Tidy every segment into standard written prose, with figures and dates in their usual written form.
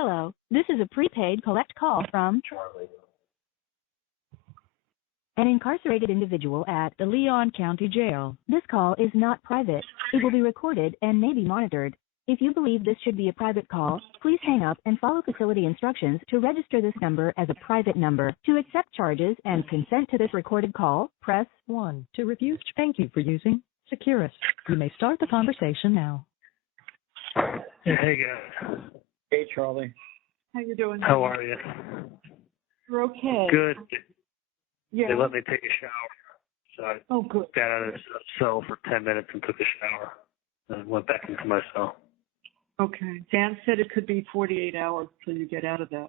Hello, this is a prepaid collect call from Charlie. an incarcerated individual at the Leon County Jail. This call is not private. It will be recorded and may be monitored. If you believe this should be a private call, please hang up and follow facility instructions to register this number as a private number. To accept charges and consent to this recorded call, press 1. To refuse, thank you for using Securus. You may start the conversation now. Hey, guys. Hey, Charlie. How you doing? How are you? You're okay. Good. Yeah. They let me take a shower. So I Good. got out of the cell for 10 minutes and took a shower and went back into my cell. Okay. Dan said it could be 48 hours till you get out of that.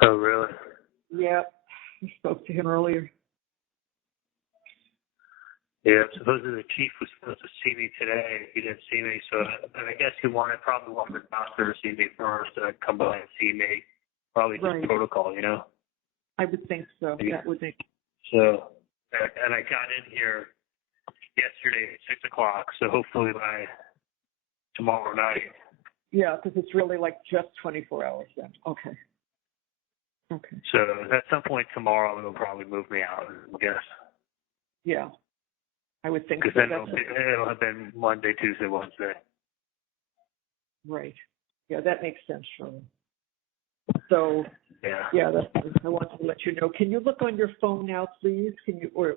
Oh, really? Yeah. I spoke to him earlier. Yeah, supposedly the chief was supposed to see me today. He didn't see me, so I guess he probably wanted the doctor to see me first and then come by and see me. Probably just Right. protocol, you know? I would think so. Yeah. That would make. So, and I got in here yesterday at 6 o'clock, so hopefully by tomorrow night. Yeah, because it's really like just 24 hours then. Okay. Okay. So at some point tomorrow, they'll probably move me out, I guess. Yeah. I would think Because so. then it'll have been Monday, Tuesday, Wednesday. Right. Yeah, that makes sense, Charlie. So, Yeah. I wanted to let you know. Can you look on your phone now, please? Can you, or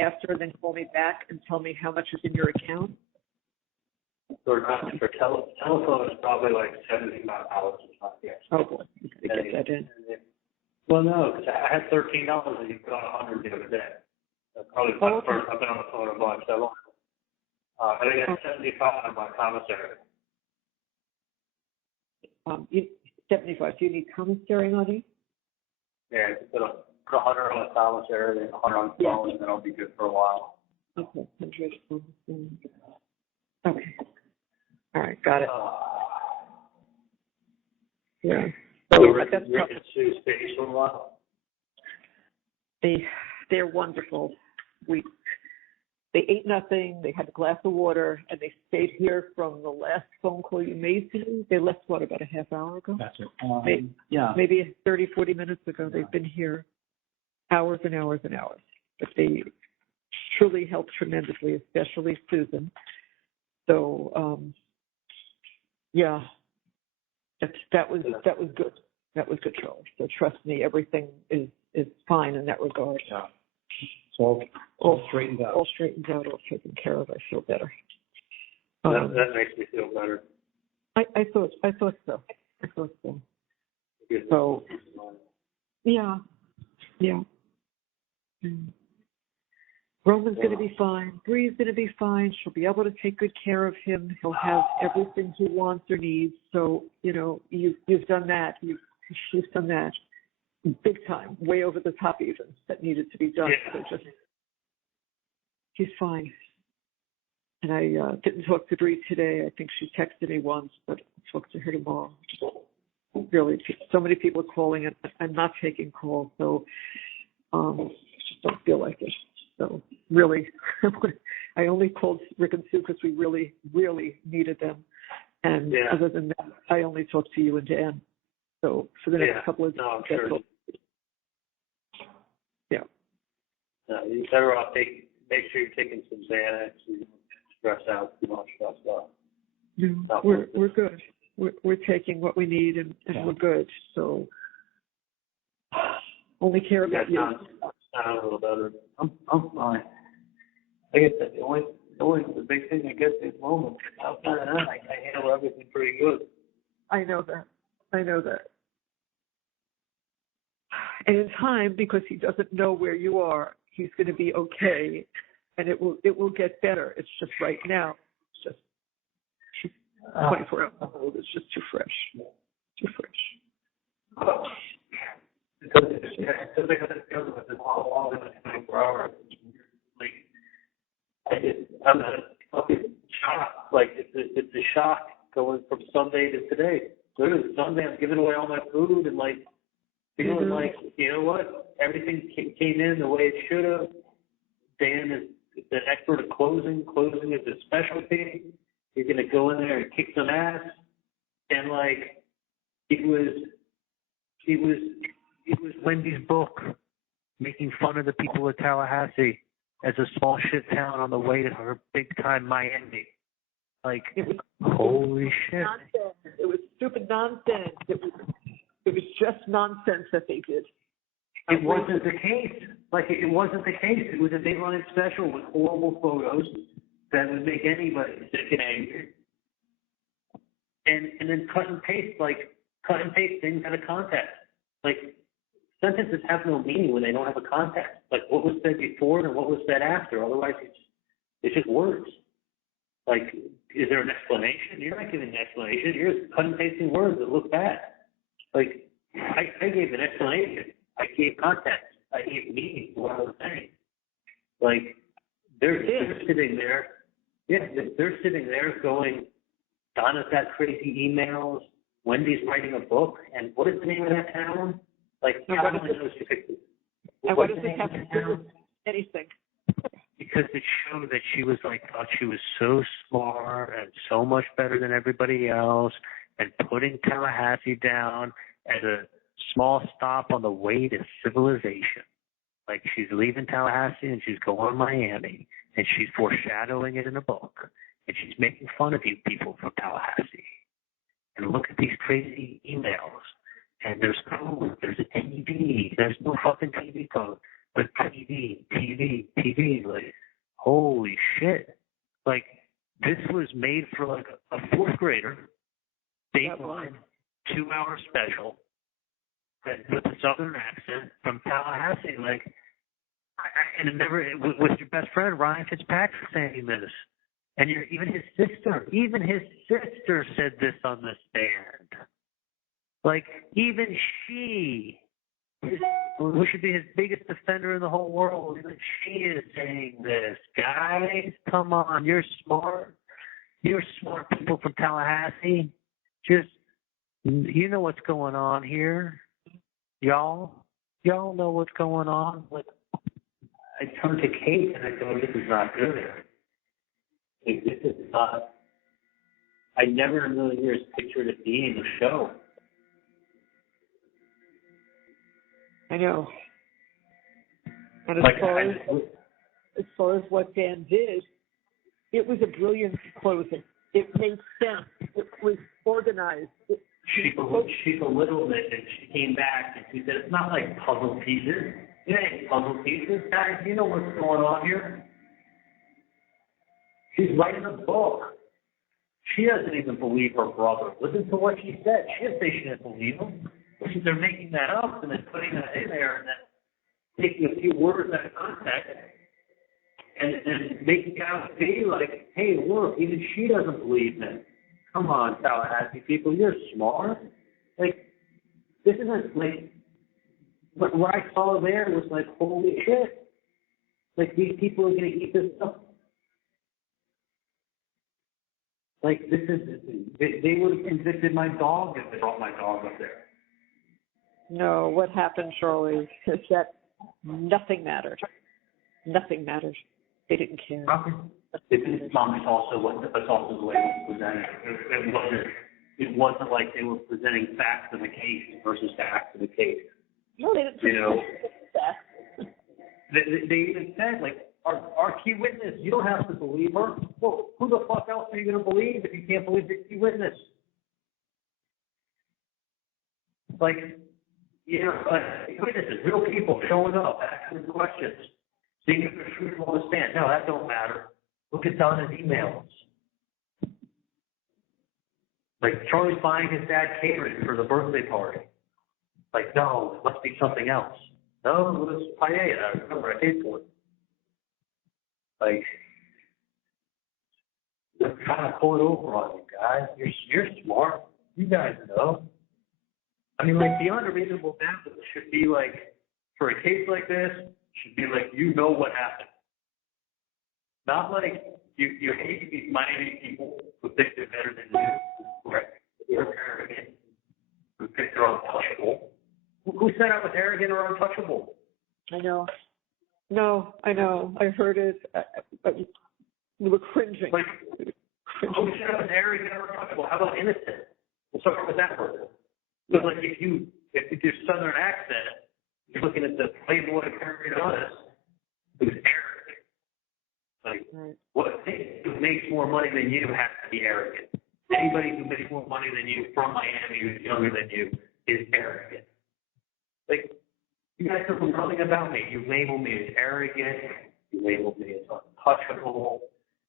after, and then call me back and tell me how much is in your account? For telephone is probably like $75 or something. Oh, boy. You gotta get that in. Well, no, because I had $13 and you put on $100 the other day. That's probably my first. I've been on the phone a bunch so long. And I got 75 on my commissary. 75. Do you need commissary money? Yeah, put 100 on the commissary and 100 on the phone, and then I'll be good for a while. Okay, 100 on the phone. Okay. All right, got it. Yeah. So that's probably space for a while. They're wonderful. They ate nothing. They had a glass of water, and they stayed here from the last phone call you made to me. They left, what, about a half hour ago? That's it. Maybe 30, 40 minutes ago. They've been here hours and hours and hours. But they truly helped tremendously, especially Susan. So, yeah, that was good. That was good, Charlie. So trust me, everything is fine in that regard. Yeah. So all straightened out. All straightened out, all taken care of. I feel better. That makes me feel better. I thought so. So, yeah. Roman's going to be fine. Bree's going to be fine. She'll be able to take good care of him. He'll have everything he wants or needs. So, you've done that. She's done that. Big time, way over the top even, that needed to be done. Yeah. So he's fine. And I didn't talk to Bree today. I think she texted me once, but I'll talk to her tomorrow. Really, so many people are calling and I'm not taking calls, so just don't feel like it. So really, I only called Rick and Sue because we really, really needed them. And other than that, I only talked to you and Dan. So for the next couple of days, sure. You better off make sure you're taking some Xanax. You don't stress out too much about stuff. No, we're good. We're taking what we need and we're good. So only care about you. Sound a little better. I'm fine. I guess that's the big thing I guess at this moment. Outside of that, I handle everything pretty good. I know that. And in time, because he doesn't know where you are, he's going to be okay, and it will get better. It's just right now, it's just 24 hours old. It's just too fresh. Because I got to deal with it all longer than 24 hours. I'm a fucking shock. Like it's a shock going from Sunday to today. Literally Sunday, I'm giving away all my food and like feeling like, you know what, everything came in the way it should have. Dan is the expert at closing. Closing is his specialty. He's going to go in there and kick some ass. And like, it was Wendy's book making fun of the people of Tallahassee as a small shit town on the way to her big time Miami. Like, holy shit. Nonsense. It was stupid nonsense. It was just nonsense that they did. It wasn't the case. Like, it wasn't the case. It was a Dateline special with horrible photos that would make anybody sick and angry. And then cut and paste things out of context. Like, sentences have no meaning when they don't have a context. Like, what was said before and what was said after. Otherwise, it's just words. Like, is there an explanation? You're not giving an explanation. You're just cut and pasting words that look bad. Like, I gave an explanation. I gave context. I gave meaning to what I was saying. Like, they're sitting there. Yeah, they're sitting there going, Donna's got crazy emails. Wendy's writing a book. And what is the name of that town? Like, God only knows if it. And what does this have to do with anything? Because it showed that she was like, thought she was so smart and so much better than everybody else, and putting Tallahassee down as a small stop on the way to civilization. Like, she's leaving Tallahassee and she's going to Miami, and she's foreshadowing it in a book, and she's making fun of you people from Tallahassee. And look at these crazy emails. And there's code, there's a TV, there's no fucking TV code, but TV, like, holy shit. Like, this was made for like a fourth grader, Dateline, 2-hour special, with a southern accent from Tallahassee. Like, and it never, with your best friend, Ryan Fitzpatrick, saying this. And even his sister said this on the stand. Like, even she, who should be his biggest defender in the whole world, even she is saying this. Guys, come on, you're smart. You're smart people from Tallahassee. Just, you know what's going on here. Y'all know what's going on. Like, I turn to Kate and I go, this is not good. This is not, I never in a million years pictured it being a show. I know. And Like, as far as what Dan did, it was a brilliant closing. It made sense. It was organized. She belittled it, and she came back and she said, it's not like puzzle pieces. It ain't puzzle pieces. Guys, you know what's going on here? She's writing a book. She doesn't even believe her brother. Listen to what she said. She didn't say she didn't believe him. They're making that up and then putting that in there and then taking a few words out of context and making it out to be like, hey, look, even she doesn't believe me. Come on, Tallahassee people, you're smart. Like, this isn't like, what I saw there was like, holy shit. Like, these people are going to eat this up. Like, this is, they would have convicted my dog if they brought my dog up there. No, what happened, Charlie, is that nothing mattered. Nothing mattered. They didn't care. It's also the way it was presented. It wasn't like they were presenting facts of the case versus facts of the case. No, they didn't. You know, they even said, like, our key witness, you don't have to believe her. Well, who the fuck else are you going to believe if you can't believe the key witness? Like, you know, witnesses, real people showing up, asking questions, seeing if they're truthful on the stand. No, that don't matter. Look at Donna's emails. Like, Charlie's buying his dad catering for the birthday party. Like, no, it must be something else. No, it was paella. I remember I paid for it. Like, they're trying to pull it over on you guys. You're smart. You guys know. I mean, like, beyond a reasonable doubt, it should be like, for a case like this, should be like, you know what happened. Not like you hate these Miami people who think they're better than you, right? They're arrogant, who think they're untouchable. Who said I was arrogant or untouchable? I know. No, I know. I heard it. We were cringing. Like, who said I was arrogant or untouchable? How about innocent? Well, start with that word. So like if your Southern accent, you're looking at the Playboy Periodontis, who's arrogant. Like, who makes more money than you has to be arrogant. Anybody who makes more money than you from Miami who's younger than you is arrogant. Like, you guys know nothing about me. You label me as arrogant. You label me as untouchable.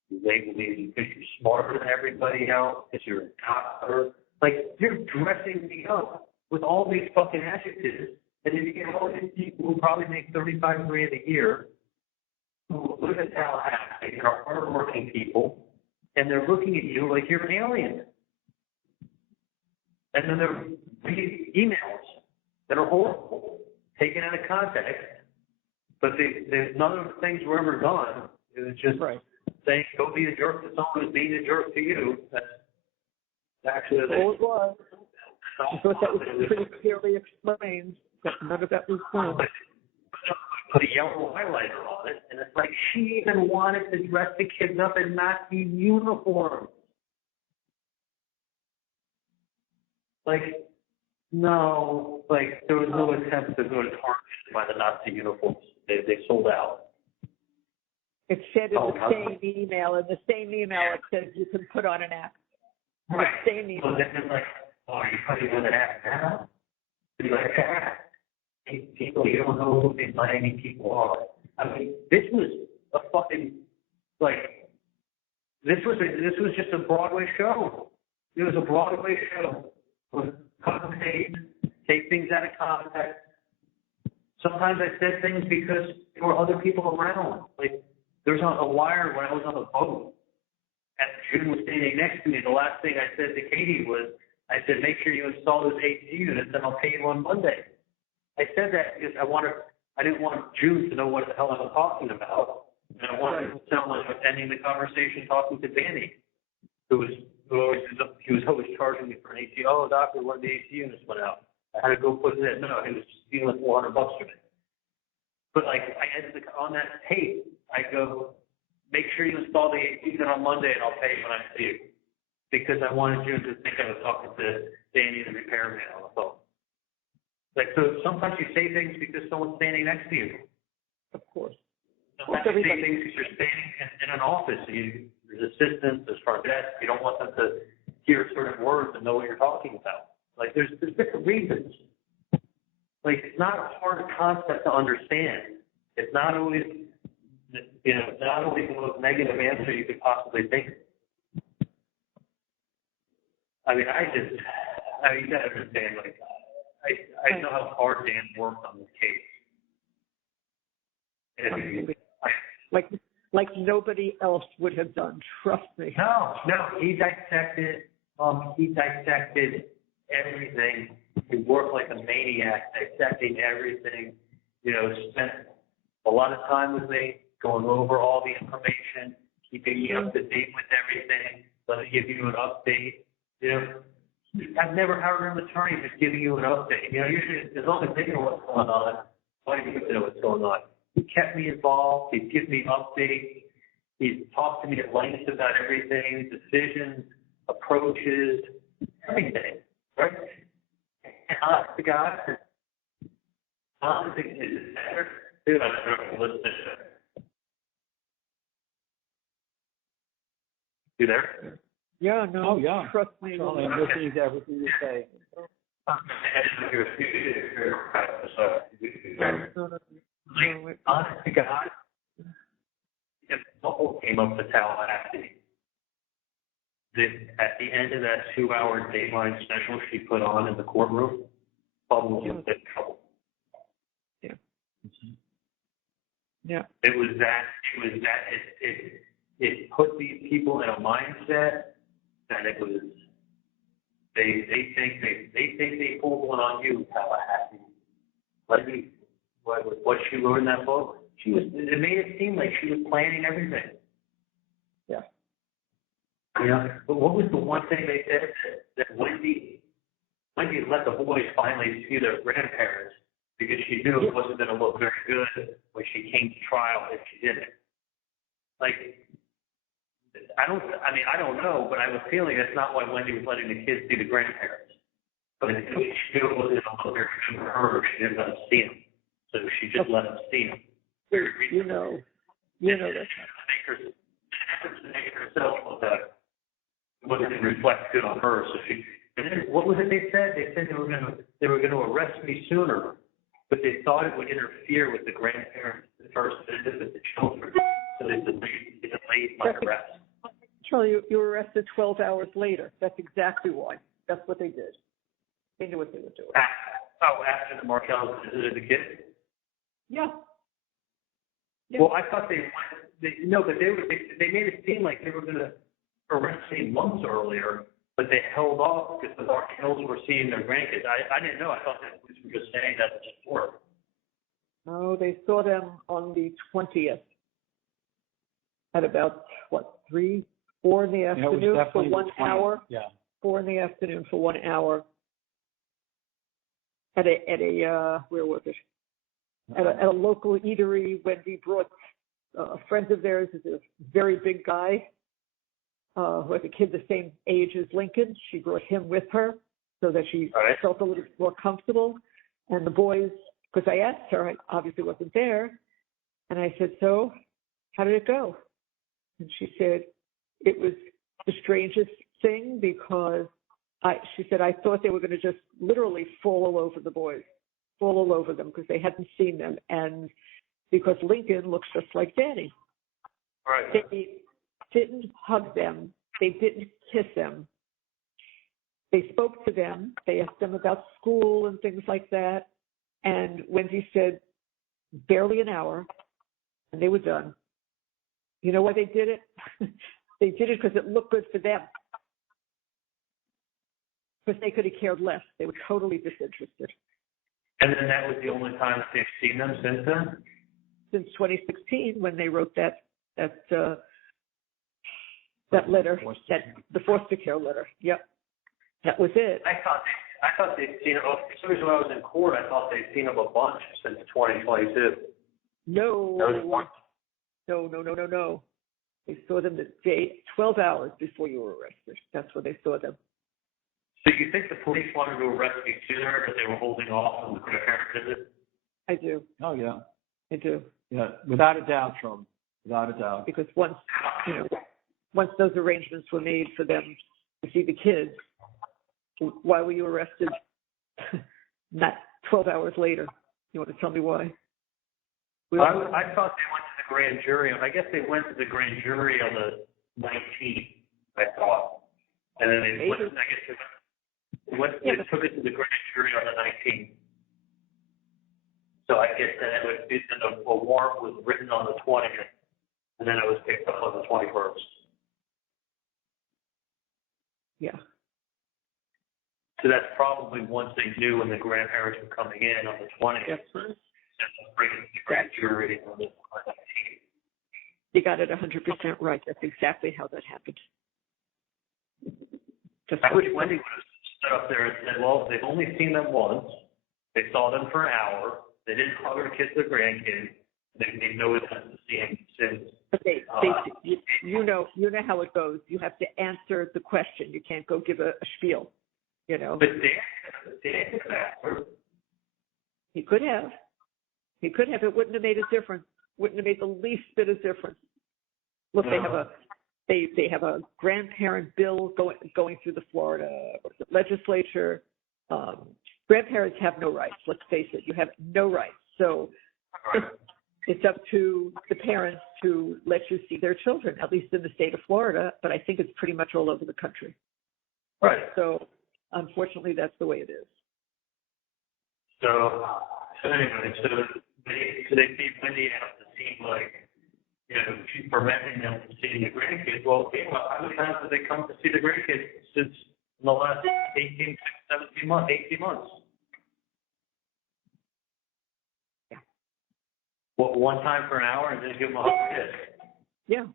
You label me because you're smarter than everybody else, because you're a doctor. Like, you're dressing me up with all these fucking adjectives, and then you get all these people who probably make $35,000 a year, who live in Tallahassee and are hardworking people, and they're looking at you like you're an alien. And then they're reading emails that are horrible, taken out of context, but none of the things were ever done. It was just saying, go be a jerk to someone who's being a jerk to you. That's actually all it was. I thought that was pretty clearly explained, that none of that was done. Put a yellow highlighter on it, and it's like she even wanted to dress the kids up in Nazi uniforms. Like, no, like there was no attempt to go to Target and buy the Nazi uniforms. They sold out. It said in the same email, it says you can put on an act. Right. The same email. So then they're like, oh, are you putting on an act now? You're like, people, you don't know who these Miami people are. I mean, this was a fucking, like, this was just a Broadway show. It was a Broadway show. Cut and paste, take things out of context. Sometimes I said things because there were other people around. Like, there was a wire when I was on the boat. And June was standing next to me. The last thing I said to Katie was, I said, make sure you install those AC units and I'll pay you on Monday. I said that because I didn't want June to know what the hell I was talking about. And I wanted to sound like I was ending the conversation talking to Danny, he was always charging me for an AC. Oh, doctor, one of the AC units went out. I had to go put it in. No, he was stealing $400 from me. But like, I had on that tape, I go, make sure you install the AC unit on Monday and I'll pay you when I see you. Because I wanted you to think I was talking to Danny, the repairman, on the phone. Like, so sometimes you say things because someone's standing next to you. Of course. Sometimes you say things because you're standing in an office. There's assistants, there's front desk. You don't want them to hear certain words and know what you're talking about. Like, there's different reasons. Like, it's not a hard concept to understand. It's not always, not always the most negative answer you could possibly think. I mean, you gotta understand, like, I know how hard Dan worked on this case. And like nobody else would have done. Trust me. No, he dissected everything. He worked like a maniac, dissecting everything. Spent a lot of time with me, going over all the information, keeping me up to date with everything, letting give you an update. I've never heard an attorney just giving you an update. Usually as long as they know what's going on, why do you need to know what's going on? He kept me involved. He'd give me updates. He'd talk to me at length about everything, decisions, approaches, everything, right? And honest to God, dude, I don't know, listen. You there? Yeah, no. Oh, yeah. Trust me. Charlie, I'm listening to everything you say. Honest to God, if Bubble came up to Tallahassee, at the end of that 2-hour Dateline special she put on in the courtroom, Bubble was in big trouble. Yeah. It put these people in a mindset that it was, they think they pulled one on you, Tallahassee. What she wrote in that book, it made it seem like she was planning everything. Yeah. But what was the one thing they said that Wendy let the boys finally see their grandparents because she knew it wasn't going to look very good when she came to trial if she didn't. Like, I don't know, but I have a feeling that's not why Wendy was letting the kids see the grandparents. But if she knew it wasn't a look for her, she didn't let him see him. So she just let him see him. You know that. Make herself look better. It wasn't reflected on her. So she. And then what was it they said? They said they were gonna arrest me sooner, but they thought it would interfere with the grandparents the first visit with the children, so they delayed my arrest. Charlie, you were arrested 12 hours later. That's exactly why. That's what they did. They knew what they were doing. After the Markells visited the kids? Yeah. Well, I thought they made it seem like they were going to arrest me months earlier, but they held off because the Markells were seeing their grandkids. I didn't know. I thought that police were just saying that before. No, they saw them on the 20th at about, 4 in the afternoon for 1 hour? Yeah. 4 in the afternoon for 1 hour at a where was it? At a local eatery. Wendy brought a friend of theirs, is a very big guy who has a kid the same age as Lincoln. She brought him with her so that she felt a little more comfortable. And the boys, because I asked her, I obviously wasn't there, and I said, so how did it go? And she said, it was the strangest thing because she said, I thought they were going to just literally fall all over the boys, fall all over them because they hadn't seen them. And because Lincoln looks just like Danny. Right. They didn't hug them. They didn't kiss them. They spoke to them. They asked them about school and things like that. And Wendy said, barely an hour, and they were done. You know why they did it? They did it because it looked good for them. Because they could have cared less. They were totally disinterested. And then that was the only time that they've seen them since then? Since 2016, when they wrote that letter, the foster care letter. Yep, that was it. I thought they'd seen it. For some reason, when I was in court, I thought they'd seen them a bunch since 2022. No. They saw them the day 12 hours before you were arrested. That's when they saw them. So you think the police wanted to arrest me sooner because they were holding off on the grandparent visit? I do. Oh, yeah. I do. Yeah, without a doubt, Charlie. Without a doubt. Because once those arrangements were made for them to see the kids, why were you arrested not 12 hours later? You want to tell me why? I thought they went to the grand jury. I guess they went to the grand jury on the 19th, I thought. And then they took it to the grand jury on the 19th. So I guess then a warrant was written on the 20th, and then it was picked up on the 21st. Yeah. So that's probably once they knew when the grandparents were coming in on the 20th. Yep. Bringing the grand jury on the 19th. You got it 100% right. That's exactly how that happened. I wish Wendy would have stood up there and said, well, they've only seen them once. They saw them for an hour. They didn't hug or kiss their grandkids. They made no attempt to see him since. But you know how it goes. You have to answer the question. You can't go give a spiel, you know. But Dan could have. He could have. He could have. It wouldn't have made a difference. Wouldn't have made the least bit of difference. Look, they have a grandparent bill going through the Florida legislature. Grandparents have no rights. Let's face it. You have no rights. So it's up to the parents to let you see their children, at least in the state of Florida. But I think it's pretty much all over the country. Right. So unfortunately, that's the way it is. So anyway, they see Wendy have to seem like, you know, she's preventing them from seeing the grandkids. Well, how many times have they come to see the grandkids since in the last 18 months? Yeah. What, one time for an hour and then give them a hug and kiss? Yeah.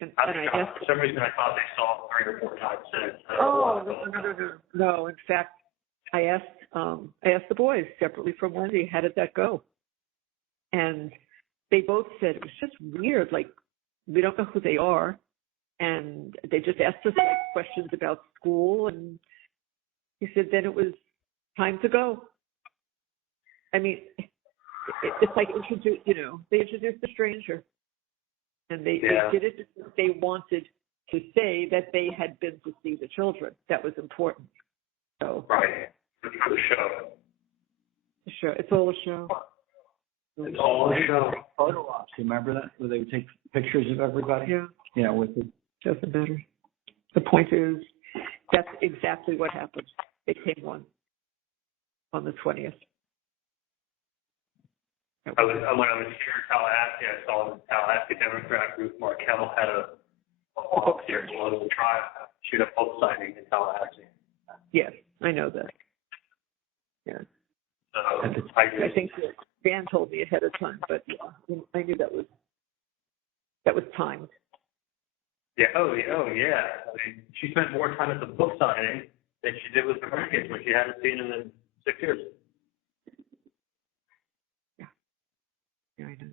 And I guess for some reason I thought they saw 3 or 4 times since. No. In fact, I asked the boys separately from Wendy, how did that go? And they both said it was just weird. Like, we don't know who they are, And they just asked us like questions about school, and he said then it was time to go. I mean, it's like they introduced a stranger, and they did it because they wanted to say that they had been to see the children. That was important. So right, for the show. The show. It's all a show. It's all a show. Photo ops. Remember that, where they would take pictures of everybody? Yeah. Yeah, with the. Doesn't matter. The point is, that's exactly what happened. They came on the 20th. When I was here in Tallahassee, I saw the Tallahassee Democrat group. Markel had a book here as well as a trial. She had a book signing in Tallahassee. Yes, I know that. Yeah. I think Dan told me ahead of time, but yeah, I knew that was timed. Yeah. Oh, yeah. I mean, she spent more time at the book signing than she did with the grandkids, which she hadn't seen in 6 years. Yeah, I know.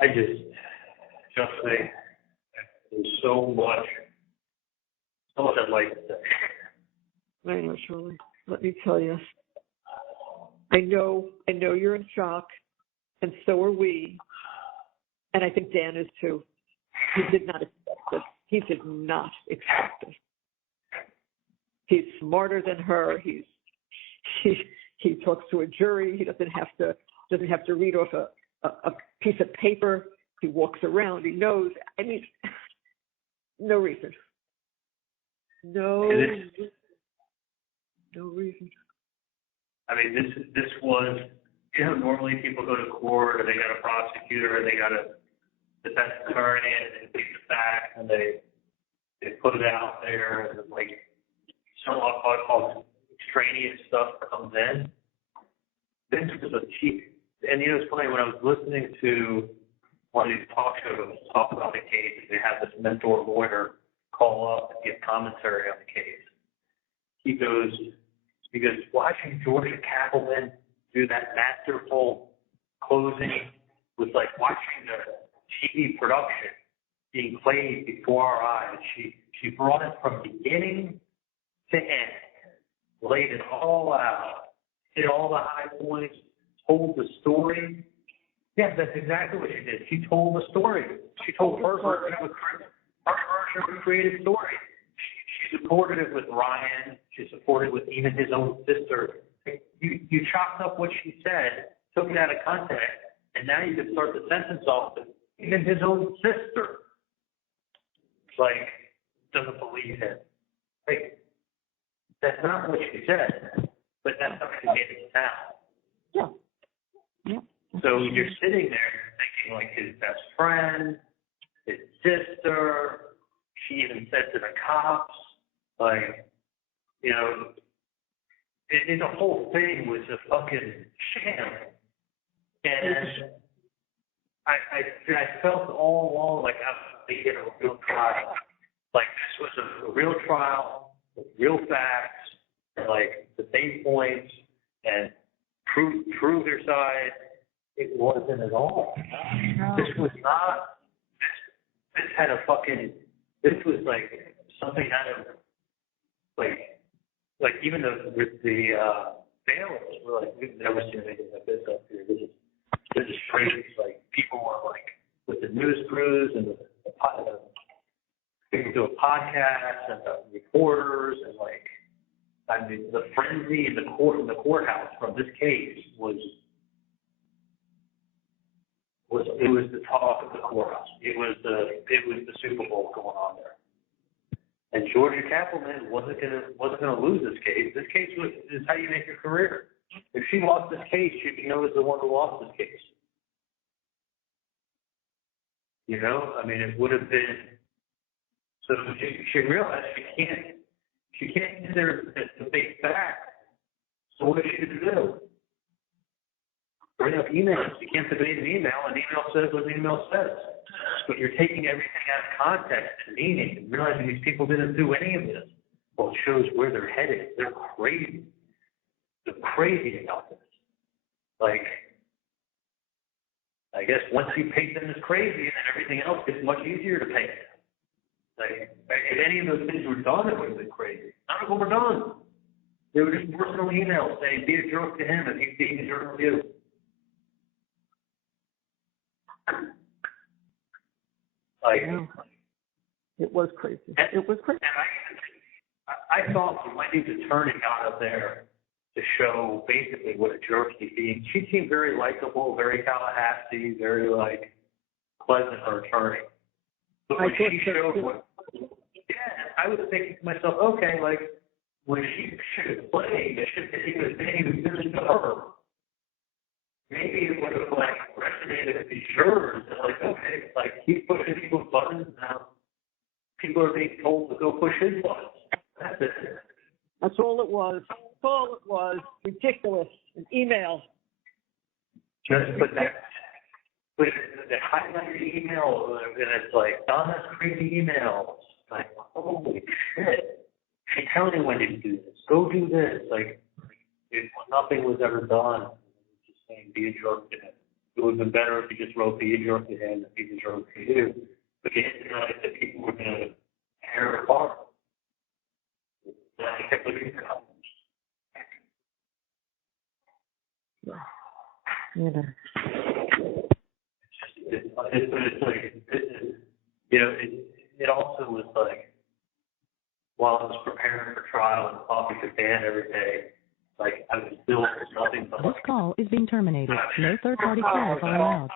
I just think there's so much I'd like to say. I know, Shirley. Let me tell you. I know you're in shock, and so are we. And I think Dan is too. He did not expect this. He did not expect this. He's smarter than her. He talks to a jury. He doesn't have to read off a piece of paper. He walks around. He knows. I mean, no reason. No reason. I mean, this was, normally people go to court and they got a prosecutor and they got a defense attorney and they take the facts and they put it out there and like some all extraneous stuff comes in. This was a cheap, and it's funny, when I was listening to one of these talk shows talk about the case, they had this mentor lawyer call up and give commentary on the case. He goes, watching Georgia Cappleman do that masterful closing was like watching the TV production being played before our eyes. She brought it from beginning to end, laid it all out, hit all the high points, told the story. Yeah, that's exactly what she did. She told the story. She told her version of a creative story. She supported it with Ryan. She supported it with even his own sister. You chopped up what she said, took it out of context, and now you can start the sentence off with even his own sister. Like, doesn't believe him. Like, that's not what she said, but that's how she made it sound. Yeah. So you're sitting there thinking, like, his best friend, his sister, she even said to the cops, like, the whole thing was a fucking sham. And I felt all along like I was being a real trial. Like, this was a real trial with real facts, and like the main points, and prove their side. It wasn't at all. No. This was not. This had a fucking. This was like something out of like even the bailiffs were like, we've never seen anything like this up here. This is crazy. Like, people were like with the news crews and people do a podcast and the reporters and like, I mean, the frenzy in the courthouse from this case was the talk of the courthouse. It was the Super Bowl going on there. And Georgia Cappleman wasn't gonna lose this case. This case is how you make your career. If she lost this case, she'd be known as the one who lost this case. I mean, it would have been. So she realized she can't use the big fact. So what is she to do? Bring up emails. You can't debate an email. An email says what an email says. But you're taking everything out of context and meaning and realizing these people didn't do any of this. Well, it shows where they're headed. They're crazy. They're crazy about this. Like, I guess once you paint them as crazy, then everything else gets much easier to paint. Like, if any of those things were done, it would have been crazy. None of them were done. They were just personal emails saying, be a jerk to him if he's being a jerk to you. Like, it was crazy. It was crazy. And I thought Wendy's attorney got up there to show basically what a jerk he's being. She seemed very likable, very Tallahassee, very, like, pleasant, her attorney. But when she showed what, I was thinking to myself, okay, like, when she should have played, it should have been saying this to her. Maybe it would have, like, resonated with the jurors. Like, okay, like, he's pushing people's buttons now. People are being told to go push his buttons. That's it. That's all it was. That's all it was. Ridiculous. An email. But the highlighted email, and it's like, Donna's crazy email. Like, holy shit. She's telling you when to do this. Go do this. Like, nothing was ever done. Just saying, be a jerk to him. It would have been better if you just wrote, be a jerk to him, and be a jerk to you. But you didn't know that people were going to tear it apart. I kept looking at You know. It's like, you know, it also was like, while I was preparing for trial and talking to Dan every day, like, I was still nothing but. This call is being terminated. No third-party calls are allowed.